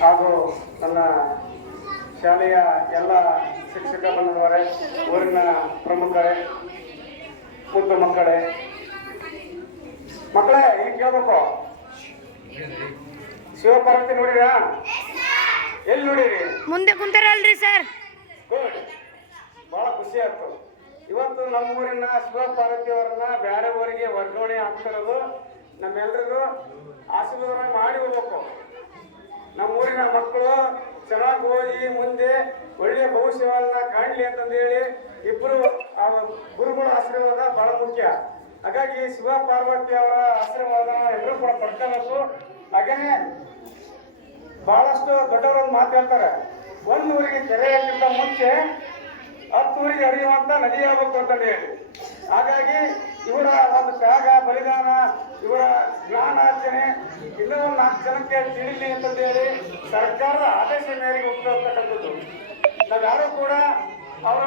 ಹಾಗೂ ನನ್ನ ಶಾಲೆಯ ಎಲ್ಲ ಶಿಕ್ಷಕ ಬಂಧುವರೇ, ಊರಿನ ಪ್ರಮುಖರೇ, ಮುದ್ದು ಮಕ್ಕಳೇ, ಇಲ್ಲಿ ಕೇಳ್ಬೇಕು, ಶಿವಪಾರ್ವತಿ ನೋಡಿರಾ? ಎಲ್ಲಿ ನೋಡಿರಿ? ಮುಂದೆ ಕುಂತಾರಲ್ರಿ ಸರ್. ಗುಡ್, ಬಹಳ ಖುಷಿ ಆಯ್ತು. ಇವತ್ತು ನಮ್ಮೂರಿನ ಶಿವಪಾರ್ವತಿ ಅವರನ್ನ ಬೇರೆ ಊರಿಗೆ ವರ್ಗಾವಣೆ ಆಗ್ತಿರೋದು ನಮ್ಮೆಲ್ಲರಿಗೂ ಆಶೀರ್ವಾದ ಮಾಡಿ ಹೋಗ್ಬೇಕು. ನಮ್ಮೂರಿನ ಮಕ್ಕಳು ಚೆನ್ನಾಗಿ ಓದಿ ಮುಂದೆ ಒಳ್ಳೆಯ ಭವಿಷ್ಯವನ್ನ ಕಾಣಲಿ ಅಂತಂದೇಳಿ ಇಬ್ಬರು ಗುರುಗಳ ಆಶೀರ್ವಾದ ಬಹಳ ಮುಖ್ಯ. ಹಾಗಾಗಿ ಶಿವ ಪಾರ್ವತಿ ಅವರ ಆಶೀರ್ವಾದ ಎಲ್ಲರೂ ಕೂಡ ಪಡ್ಕೋಬೇಕು. ಹಾಗೇನೆ ಬಹಳಷ್ಟು ದೊಡ್ಡವರು ಮಾತಾಡ್ತಾರೆ, ಒಂದು ಊರಿಗೆ ತೆರೆಯಕ್ಕಿಂತ ಮುಂಚೆ 10 ಊರಿಗೆ ಹರಿಯುವಂತ ನದಿ ಆಗ್ಬೇಕು ಅಂತ ಹೇಳಿ. ಹಾಗಾಗಿ ಇವರ ಒಂದು ತ್ಯಾಗ ಬಲಿದಾನ, ಇವರ ಜ್ಞಾನಾರ್ಜನೆ ಇನ್ನೂ 4 ಜನಕ್ಕೆ ತಿಳಿಲಿ ಅಂತಂದೇಳಿ ಸರ್ಕಾರದ ಆದೇಶ ಮೇರೆಗೆ ಹೋಗ್ತಾ ಇರ್ತಕ್ಕಂಥದ್ದು. ನಾವ್ಯಾರು ಕೂಡ ಅವರ